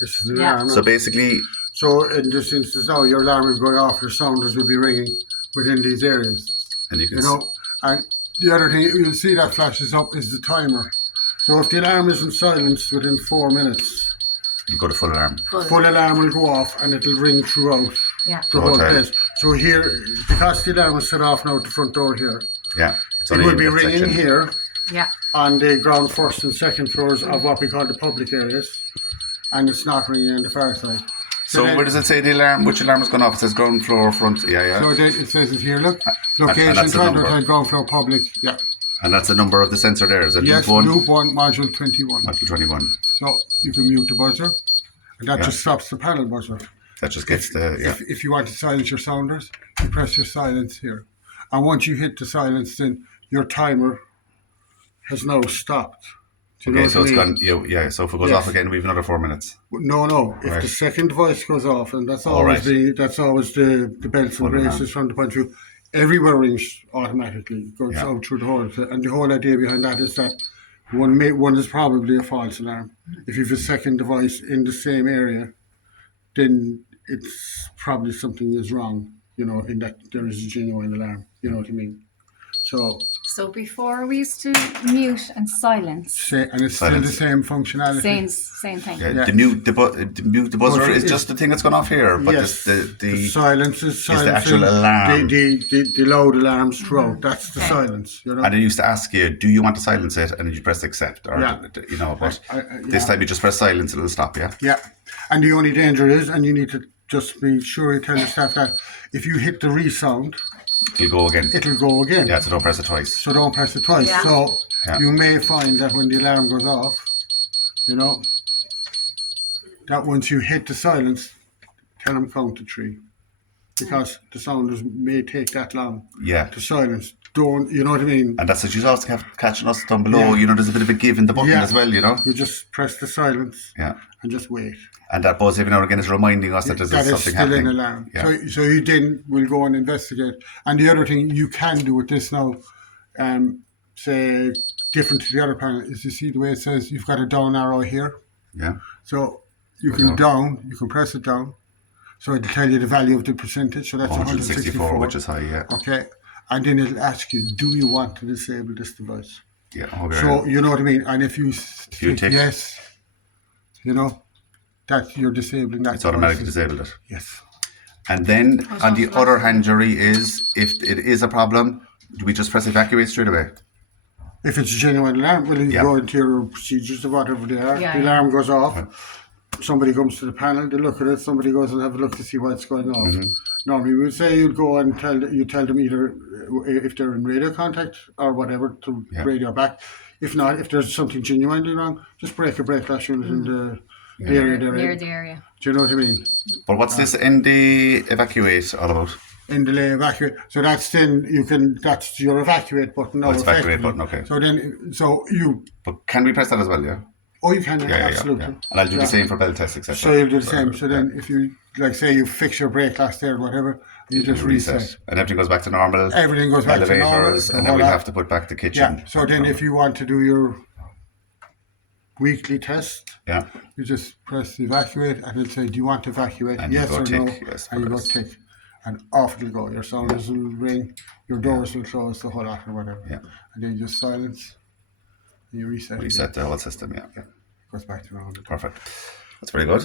This is the alarm. So basically, so in this instance now, your alarm is going off. Your sounders will be ringing within these areas. and you can And the other thing you'll see that flashes up is the timer. So if the alarm isn't silenced within 4 minutes, you go to full alarm. Full alarm will go off and it'll ring throughout Yeah. the whole place. So here, because the alarm is set off now at the front door here, Yeah. it will be ringing section. here Yeah. on the ground first and second floors of what we call the public areas, and it's not ringing on the far side. So then- where does it say the alarm? Which alarm is going off? It says ground floor, front. Yeah. So then it says it here, look, location, that's the number. 12 ground floor public, yeah. And that's the number of the sensor there. Is it Yes, loop 1? loop 1, module 21. Module 21. So you can mute the buzzer, and that just stops the panel buzzer. That just gets the, If you want to silence your sounders, you press your silence here. And once you hit the silence, then your timer has now stopped. Do you know Okay, what so I it's mean? gone, yeah, so if it goes Yes. off again, we have another 4 minutes. No. If Right. the second voice goes off, and that's always the belts and braces from the point of view, everywhere rings automatically, goes out through the whole. And the whole idea behind that is that one is probably a false alarm. If you have a second device in the same area, then it's probably something is wrong, in that there is a genuine alarm. You know what I mean? So before we used to mute and silence. And it's still the same functionality. Same thing. Yeah. The mute the buzzer But is just the thing that's gone off here, but Yes, the silence is the actual alarm. The loud alarms throughout. That's the silence. And it used to ask you, do you want to silence it? And then you press accept, or but this time you just press silence, it'll stop. Yeah. Yeah, and the only danger is, and you need to just be sure you tell your staff that if you hit the resound, It'll go again. it'll go again. Yeah, so don't press it twice. So don't press it twice. Yeah. So Yeah. you may find that when the alarm goes off, that once you hit the silence, tell them count to 3, because the sounders may take that long Yeah. to silence. Don't, you know what I mean? And that's what you also have catching us down below. There's a bit of a give in the button as well, You just press the silence Yeah. and just wait. And that buzz every now and again is reminding us that there's That is something still happening. an alarm. Yeah. So you then will go and investigate. And the other thing you can do with this now, say different to the other panel, is you see the way it says you've got a down arrow here. Yeah. So you can you can press it down. So it'll tell you the value of the percentage. So that's 164, which is high, yeah. Okay. And then it'll ask you, do you want to disable this device? Yeah. Okay. So you know what I mean? And if you you tick tick- yes, that you're disabling that it's automatically device. disabled it. Yes. And then on the other hand, Jerry, is if it is a problem, do we just press evacuate straight away? If it's a genuine alarm, well, you go into your procedures of whatever they are. Yeah, The alarm goes off. Somebody comes to the panel, they look at it. Somebody goes and have a look to see what's going off. Normally, we would say you'd go and tell them either if they're in radio contact or whatever to radio back. If not, if there's something genuinely wrong, just break a brake flash unit in the area they're Near in. the area. Do you know what I mean? But what's this ND evacuate all about? In delay evacuate. So that's that's your evacuate button now. it's evacuate effectively. button, okay. So you But can we press that as well, yeah? you can, absolutely. Yeah. And I'll do the same for bell tests, etc. So you'll do the same. So then if you, say you fix your brake last there or whatever, you just reset. And everything goes back to normal. Everything goes back to normal. Elevators, and then we'll have to put back the kitchen. Yeah. So then if you want to do your weekly test, you just press evacuate and it'll say, do you want to evacuate? And yes you go or tick, no? yes, And you go yes. tick. And off it'll go. Your sounders will ring, your doors will close, the whole lot or whatever. Yeah. And then you just silence and you reset. Reset the whole system, yeah. Goes back to normal. Perfect. That's very good.